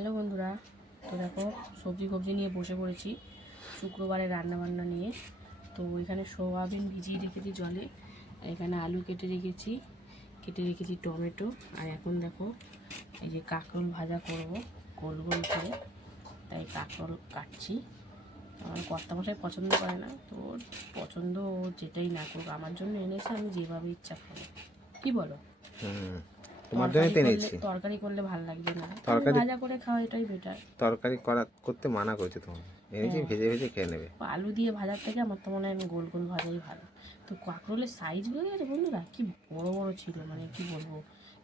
Hello বন্ধুরা, তো দেখো সবজি নিয়ে বসে পড়েছি শুক্রবারে রান্নাবান্না নিয়ে। তো এখানে সোয়াবিন ভিজিয়ে রেখেছি জলে, এখানে আলু কেটে রেখেছি টমেটো, আর এখন দেখো এই যে কাঁকরোল ভাজা করব গোল গোল করে, তাই কাঁকরোল কাটছি। আমার কর্তামশাই পছন্দ করে না, তো ওর পছন্দ ও যেটাই না করুক, আমার জন্য এনেছে, আমি যেভাবে ইচ্ছা খাবো। কি বলো? তোমার জন্য তো এনেছি। তরকারি করলে ভালো লাগবে না, তরকারি ভাজা করে খাওয়া এটাই বেটার। তরকারি করতে মানা করেছে তোমার, এনেছি ভেজে ভেজে খেয়ে নেবে। আলু দিয়ে ভাজার থেকে আমার তো মনে হয় গোল গোল ভাজাই ভালো। তো কাঁকরোলের সাইজগুলো গেছে বন্ধুরা, কি বড় বড় ছিল, মানে কি বলবো,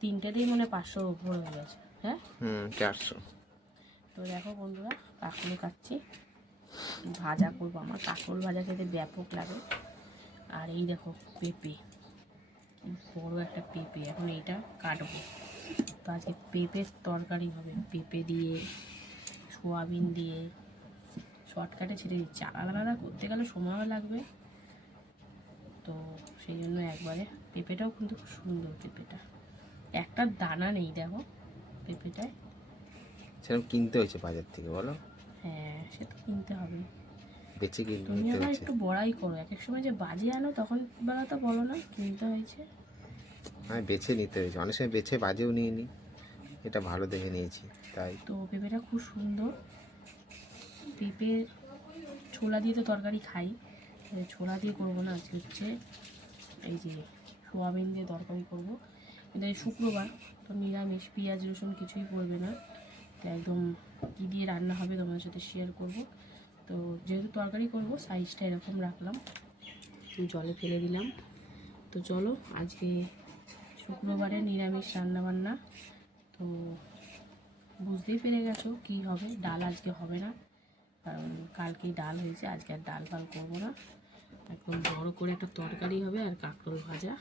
তিনটেতেই মনে 500 উপর হয়ে গেছে। হ্যাঁ 400। তো দেখো বন্ধুরা, কাঁকরোল কাটছি, ভাজা করবো। আমার কাঁকরোল ভাজা খেতে ব্যাপক লাগে। আর এই দেখো পেঁপে, বড় একটা পেঁপে, এখন এইটা কাটবো। তো আজকে পেঁপের তরকারি হবে, পেঁপে দিয়ে সোয়াবিন দিয়ে। শর্টকাটে ছেড়ে দিচ্ছি, আলাদা আলাদা করতে গেলে সময়ও লাগবে, তো সেই জন্য একবারে। পেঁপেটাও কিন্তু খুব সুন্দর, পেঁপেটা একটা দানা নেই দেখো পেঁপেটায়। সেরকম কিনতে হয়েছে বাজার থেকে, বলো? হ্যাঁ, সে তো কিনতে হবে। বেঁচে তুমি কিনতে আবার হয়েছে। একটু বড়াই করো, এক এক সময় যে বাজে আনো তখন বেলা তো বলো না কিনতে হয়েছে। আমি বেছে নিতে হয়েছে, অনেক সময় বেছে বাজেও নিয়ে নিই, এটা ভালো দেখে নিয়েছি তাই। তো পেঁপেটা খুব সুন্দর। পেঁপে ছোলা দিয়ে তো তরকারি খাই, ছোলা দিয়ে করবো না, আজকে হচ্ছে এই যে সোয়াবিন দিয়ে তরকারি করবো। এটা শুক্রবার, তো নিরামিষ, পেঁয়াজ রসুন কিছুই পড়বে না, তো একদম কী দিয়ে রান্না হবে তোমাদের সাথে শেয়ার করব। তো যেহেতু তরকারি করব, সাইজটা এরকম রাখলাম, জলে ফেলে দিলাম। তো চলো, আজকে শুক্রবারে নিরামিষ রান্নাবান্না। তো বুঝতেই পেরে গেছো কী হবে। ডাল আজকে হবে না, কারণ কালকেই ডাল হয়েছে, আজকে আর ডাল ফাল করবো না। একদম বড় করে একটা তরকারি হবে আর কাঁকরোল ভাজা।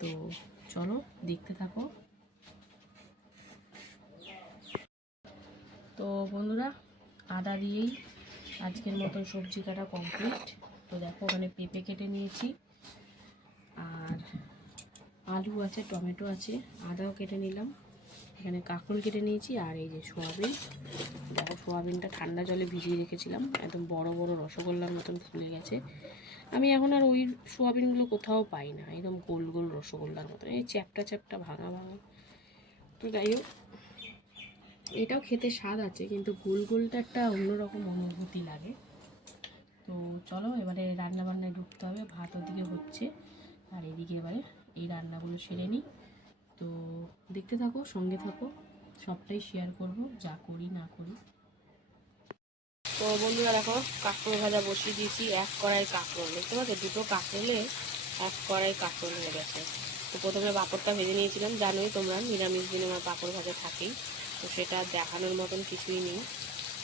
তো চলো দেখতে থাকো। তো বন্ধুরা, আদা দিয়েই আজকের মতন সবজি কাটা কমপ্লিট। তো দেখো ওখানে পেঁপে কেটে নিয়েছি, আর আলু আছে, টমেটো আছে, আদাও কেটে নিলাম, এখানে কাঁকরোল কেটে নিয়েছি, আর এই যে সোয়াবিন। দেখো সোয়াবিনটা ঠান্ডা জলে ভিজিয়ে রেখেছিলাম, একদম বড় বড় রসগোল্লার মতন ফুলে গেছে। আমি এখন আর ওই সোয়াবিনগুলো কোথাও পাই না, একদম গোল গোল রসগোল্লার মতন, এই চ্যাপটা চ্যাপটা ভাঙা ভাঙা। তো যাই হোক, এটাও খেতে স্বাদ আছে, কিন্তু গোল গোলটা একটা অন্যরকম অনুভূতি লাগে। তো চলো এবারে রান্নাবান্নায় ঢুকতে হবে, ভাত ওদিকে হচ্ছে, আর এদিকে এবারে এই রান্নাগুলো সেরে নিই। তো দেখতে থাকো, সঙ্গে থাকো, সবটাই শেয়ার করব, যা করি না করি। তো বন্ধুরা দেখো, কাঁকরোল ভাজা বসিয়ে দিয়েছি, এক কড়াই কাঁকরোল, দেখতে পাচ্ছ দুটো কাঁকরোলে এক কড়াই কাঁকরোল হয়ে গেছে। তো প্রথমে পাঁপড়টা ভেজে নিয়েছিলাম, জানোই তোমরা নিরামিষ দিনে আমার পাঁপড় ভাজা থাকেই, তো সেটা দেখানোর মতন কিছুই নেই।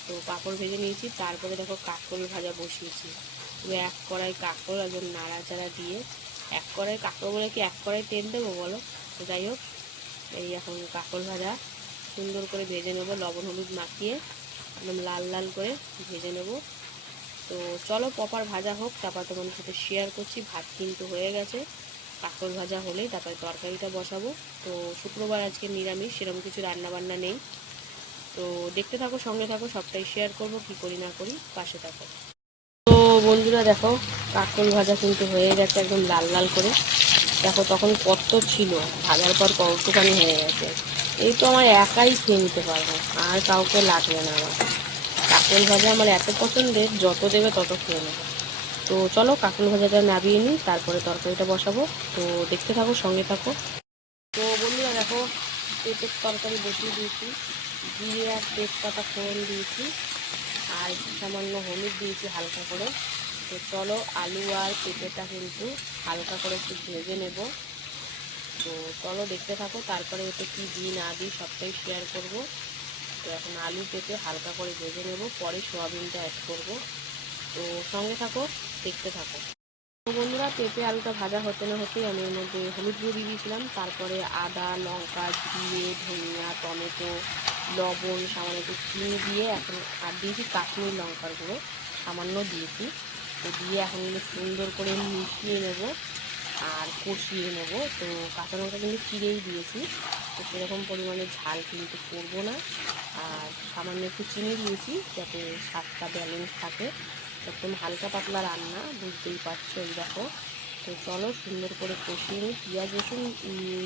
তো পাঁপড় ভেজে নিয়েছি, তারপরে দেখো কাঁকরোল ভাজা বসিয়েছি। তবে এক কড়াই কাঁকরোল একদম নাড়াচাড়া দিয়ে, এক কড়াই কাঁকরোল বলে কি এক কড়াই তেল দেবো বলো? তো যাই হোক, এই এখন কাঁকরোল ভাজা সুন্দর করে ভেজে নেবো, লবণ হলুদ মাখিয়ে একদম লাল লাল করে ভেজে নেব। তো চলো প্রপার ভাজা হোক, তারপর তোমাদের সাথে শেয়ার করছি। ভাত কিন্তু হয়ে গেছে, কাঁকরোল ভাজা হলেই তারপরে তরকারিটা বসাবো। তো শুক্রবার আজকে নিরামিষ, সেরকম কিছু রান্নাবান্না নেই। তো দেখতে থাকো, সঙ্গে থাকো, সবটাই শেয়ার করব, কি করি না করি, পাশে থাকো। তো বন্ধুরা দেখো, কাঁকরোল ভাজা কিন্তু হয়ে গেছে একদম লাল লাল করে। দেখো তখন কত ছিল, ভাজার পর কতখানি হয়ে গেছে। এই তো আমার একাই খেয়ে নিতে পারবো, আর কাউকে লাগবে না আমার। কাঁকরোল ভাজা আমার এত পছন্দের, যত দেবে তত খেয়ে নেবো। তো চলো কাঁকরোল ভাজাটা নামিয়ে নিই, তারপরে তরকারিটা বসাবো। তো দেখতে থাকো, সঙ্গে থাকো। তো বন্ধুরা দেখো, পেঁপের তরকারি বসিয়ে দিয়েছি, জিরে আর তেজপাতা ফোড়ন দিয়েছি, আর সামান্য হলুদ দিয়েছি হালকা করে। তো চলো আলু আর পেঁপেটা কিন্তু হালকা করে একটু ভেজে নেব। তো চলো দেখতে থাকো, তারপরে এতে কী দিই না দিই সবটাই শেয়ার করব। তো এখন আলু পেঁপে হালকা করে ভেজে নেব, পরে সোয়াবিনটা অ্যাড করব। তো সঙ্গে থাকো, দেখতে থাকো। তো বন্ধুরা, পেঁপে আলুটা ভাজা হতে না হতেই আমি এর মধ্যে হলুদ গুঁড়ো দিয়ে দিয়েছিলাম, তারপরে আদা, লঙ্কা, জিরে, ধনিয়া, টমেটো, লবণ, সামান্য একটু চিনি দিয়ে এখন আর দিয়েছি কাশ্মীরি লঙ্কার গুঁড়ো সামান্য দিয়েছি। তো দিয়ে এখন সুন্দর করে মিশিয়ে নেব আর কষিয়ে নেব। তো কাঁচা লঙ্কা কিন্তু চিড়েই দিয়েছি। তো তো সেরকম পরিমাণে ঝাল কিন্তু করবো না। আর সামান্য একটু চিনি দিয়েছি যাতে স্বাদটা ব্যালেন্স থাকে। একদম হালকা পাতলা রান্না, বুঝতেই পারছো। এই দেখো, তো চলো সুন্দর করে কষিয়ে নিই। পেঁয়াজ রসুন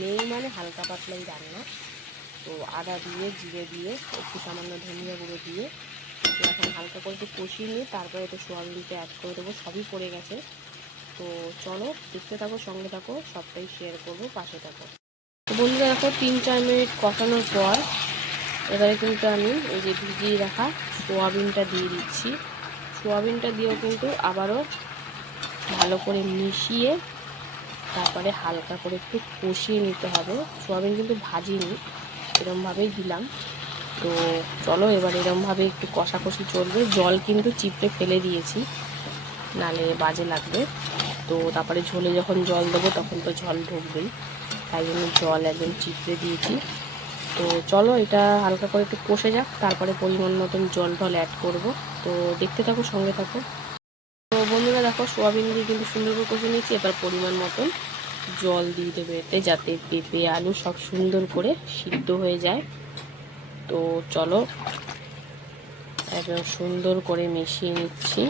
নেই মানে হালকা পাতলাই রান্না। তো আদা দিয়ে, জিরে দিয়ে, একটু সামান্য ধনিয়া গুঁড়ো দিয়ে এখন হালকা করে একটু কষিয়ে নিয়ে তারপরে একটু সোয়াবিনটা অ্যাড করে দেবো। সবই পড়ে গেছে। তো চলো দেখতে থাকো, সঙ্গে থাকো, সবটাই শেয়ার করবো, পাশে থাকো। তো বন্ধুরা দেখো 3-4 মিনিট কষানোর পর এবারে কিন্তু আমি এই যে ভিজিয়ে রাখা সোয়াবিনটা দিয়ে দিচ্ছি। সোয়াবিনটা দিয়েও কিন্তু আবারও ভালো করে মিশিয়ে তারপরে হালকা করে একটু কষিয়ে নিতে হবে। সোয়াবিন কিন্তু ভাজিনি, এরমভাবেই দিলাম। তো চলো এবার এরমভাবে একটু কষাকষি চলবে। জল কিন্তু চিপড়ে ফেলে দিয়েছি, নালে বাজে লাগবে। তো তারপরে ঝোলে যখন জল দেবো তখন তো জল ঢুকবেই, তাই জন্য জল একদম চিপড়ে দিয়েছি। তো চলো এটা হালকা করে একটু কষে যাক, তারপরে পরিমাণ মতন জল টল অ্যাড করবো। তো দেখতে থাকো, সঙ্গে থাকো। তো বন্ধুরা দেখো সোয়াবিন দিয়ে কিন্তু সুন্দর করে কষে নিয়েছি। এবার পরিমাণ মতন জল দিয়ে দেবে এতে, যাতে পেঁপে আলু সব সুন্দর করে সিদ্ধ হয়ে যায়। তো চলো একদম সুন্দর করে মিশিয়ে নিচ্ছি।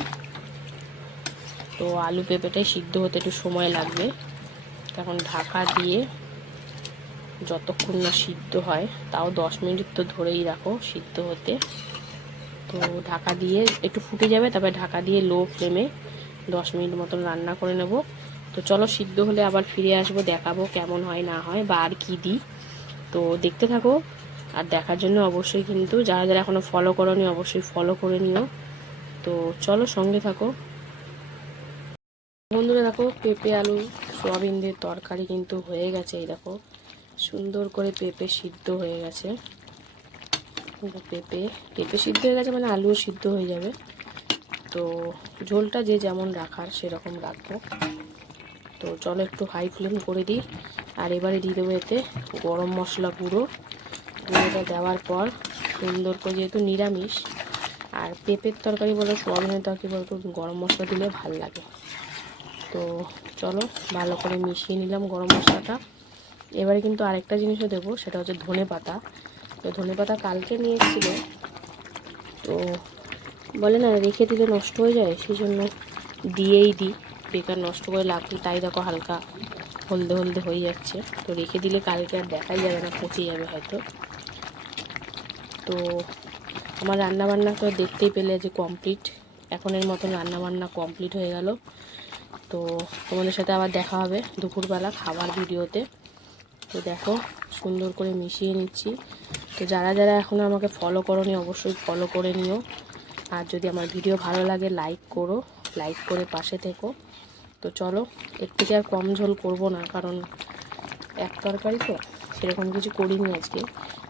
তো আলু পেঁপেটাই সিদ্ধ হতে একটু সময় লাগবে, তখন ঢাকা দিয়ে যতক্ষণ না সিদ্ধ হয়, তাও 10 মিনিট তো ধরেই রাখো সিদ্ধ হতে। তো ঢাকা দিয়ে একটু ফুটে যাবে, তারপরে ঢাকা দিয়ে লো ফ্লেমে 10 মিনিট মতন রান্না করে নেব। তো চলো সিদ্ধ হলে আবার ফিরে আসবো, দেখাবো কেমন হয় না হয় বা আর কী দিই। তো দেখতে থাকো। আর দেখার জন্য অবশ্যই কিন্তু যারা যারা এখনও ফলো করোনি অবশ্যই ফলো করে নিও। তো চলো সঙ্গে থাকো। বন্ধুরা দেখো পেঁপে আলু সোয়াবিন দিয়ে তরকারি কিন্তু হয়ে গেছে। এই দেখো সুন্দর করে পেঁপে সিদ্ধ হয়ে গেছে। পেঁপে সিদ্ধ হয়ে গেছে মানে আলুও সিদ্ধ হয়ে যাবে। তো ঝোলটা যে যেমন রাখার সেরকম রাখবো। তো চলো একটু হাই ফ্লেম করে দিই। আর এবারে দিয়ে দেবো এতে গরম মশলা গুঁড়োটা দেওয়ার পর সুন্দর করে, যেহেতু নিরামিষ আর পেঁপের তরকারি বলো সোয়াবিনের তরকারি বলো, তো গরম মশলা দিলে ভালো লাগে। তো চলো ভালো করে মিশিয়ে নিলাম গরম মশলাটা। এবারে কিন্তু আরেকটা জিনিসও দেবো, সেটা হচ্ছে ধনে পাতা। তো ধনে পাতা কালকে নিয়ে এসেছিলো, তো বলে না রেখে দিলে নষ্ট হয়ে যায়, সেই জন্য দিয়েই দিই, বেকার নষ্ট করে লাভ নেই। তাই দেখো হালকা হলদে হলদে হয়ে যাচ্ছে। তো রেখে দিলে কালকে আর দেখাই যাবে না, পচে যাবে হয়তো। তো আমার রান্নাবান্না তো দেখতেই পেলে যে কমপ্লিট, এখনের মতন রান্নাবান্না কমপ্লিট হয়ে গেল। তো তোমাদের সাথে আবার দেখা হবে দুপুরবেলা খাবার ভিডিওতে। তো দেখো সুন্দর করে মিশিয়ে নিচ্ছি। তো যারা যারা এখনও আমাকে ফলো করোনি অবশ্যই ফলো করে নিও। আর যদি আমার ভিডিও ভালো লাগে লাইক করো, লাইক করে পাশে থেকো। তো চলো এর থেকে আর কম ঝোল করব না, কারণ এক তরকারি তো সেরকম কিছু করিনি আজকে,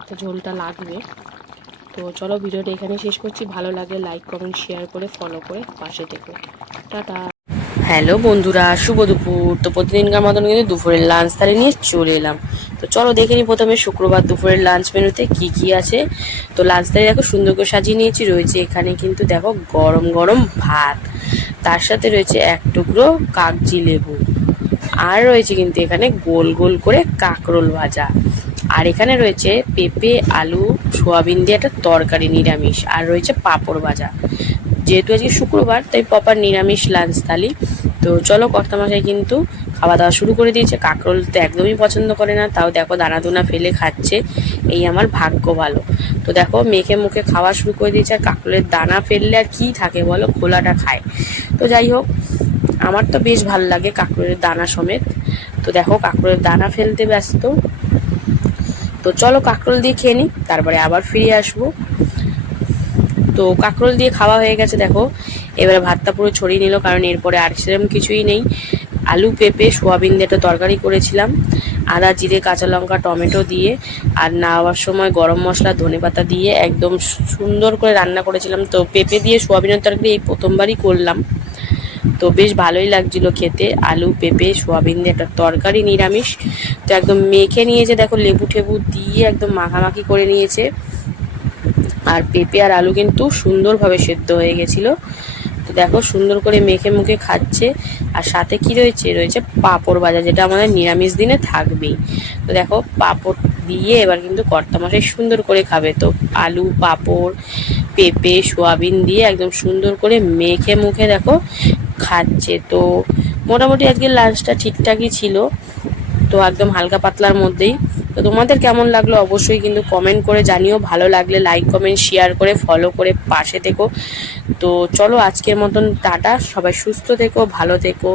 তো ঝোলটা লাগবে। তো চলো ভিডিওটা এখানে শেষ করছি। ভালো লাগে লাইক কমেন্ট শেয়ার করে ফলো করে পাশে থেকো। টাটা। হ্যালো বন্ধুরা, শুভ দুপুর। তো প্রতিদিনকার মতন কিন্তু দুপুরের লাঞ্চ থালি নিয়ে চলে এলাম। তো চলো দেখে নিই প্রথমে শুক্রবার দুপুরের লাঞ্চ মেনুতে কি কি আছে। তো লাঞ্চ থালি দেখো সুন্দর করে সাজিয়ে নিয়েছি। রয়েছে এখানে কিন্তু দেখো গরম গরম ভাত, তার সাথে রয়েছে এক টুকরো কাগজি লেবু, আর রয়েছে কিন্তু এখানে গোল গোল করে কাঁকরোল ভাজা, আর এখানে রয়েছে পেঁপে আলু সোয়াবিন দিয়ে একটা তরকারি নিরামিষ, আর রয়েছে পাঁপড় ভাজা। যেহেতু আজকে শুক্রবার তাই প্রপার নিরামিষ লাঞ্চ থালি। তো চলো কর্তামশাই কিন্তু খাওয়া দাওয়া শুরু করে দিয়েছে। কাঁকরোল তো একদমই পছন্দ করে না, তাও দেখো দানা দুনা ফেলে খাচ্ছে, এই আমার ভাগ্য ভালো। তো দেখো মেখে মুখে খাওয়া শুরু করে দিয়েছে। আর কাঁকরোলের দানা ফেললে আর কী থাকে বলো, খোলাটা খায়। তো যাই হোক, আমার তো বেশ ভালো লাগে কাঁকরোলের দানা সমেত। তো দেখো কাঁকরোলের দানা ফেলতে ব্যস্ত। তো চলো কাঁকরোল দিয়ে খেয়ে নিই, তারপরে আবার ফিরে আসবো। তো কাঁকরোল দিয়ে খাওয়া হয়ে গেছে দেখো। এবারে ভাতটা পুরো ছড়িয়ে নিল, কারণ এরপরে আর সেরকম কিছুই নেই। আলু পেঁপে সোয়াবিন দিয়ে একটা তরকারি করেছিলাম, আদা জিরে কাঁচা লঙ্কা টমেটো দিয়ে, আর নাওয়ার সময় গরম মশলা ধনেপাতা দিয়ে একদম সুন্দর করে রান্না করেছিলাম। তো পেঁপে দিয়ে সোয়াবিনের তরকারি এই প্রথমবারই করলাম, তো বেশ ভালোই লাগছিল খেতে। আলু পেঁপে সোয়াবিন দিয়ে একটা তরকারি নিরামিষ। তো একদম মেখে নিয়েছে দেখো, লেবু টেবু দিয়ে একদম মাখামাখি করে নিয়েছে। আর পেঁপে আর আলু কিন্তু সুন্দরভাবে সেদ্ধ হয়ে গেছিলো। তো দেখো সুন্দর করে মেখে মুখে খাচ্ছে। আর সাথে কি রয়েছে, রয়েছে পাঁপড় ভাজা, যেটা আমাদের নিরামিষ দিনে থাকবেই। তো দেখো পাঁপড় দিয়ে এবার কিন্তু কর্তামশাই সুন্দর করে খাবে। তো আলু, পাঁপড়, পেঁপে, সোয়াবিন দিয়ে একদম সুন্দর করে মেখে মুখে দেখো খাচ্ছে। তো মোটামুটি আজকে লাঞ্চটা ঠিকঠাকই ছিল, তো একদম হালকা পাতলার মধ্যেই। তো তোমাদের কেমন লাগলো অবশ্যই কিন্তু কমেন্ট করে জানিও। ভালো লাগলে লাইক, কমেন্ট, শেয়ার করে ফলো করে পাশে থেকো। তো চলো আজকের মতন টাটা, সবাই সুস্থ থেকো, ভালো থেকো।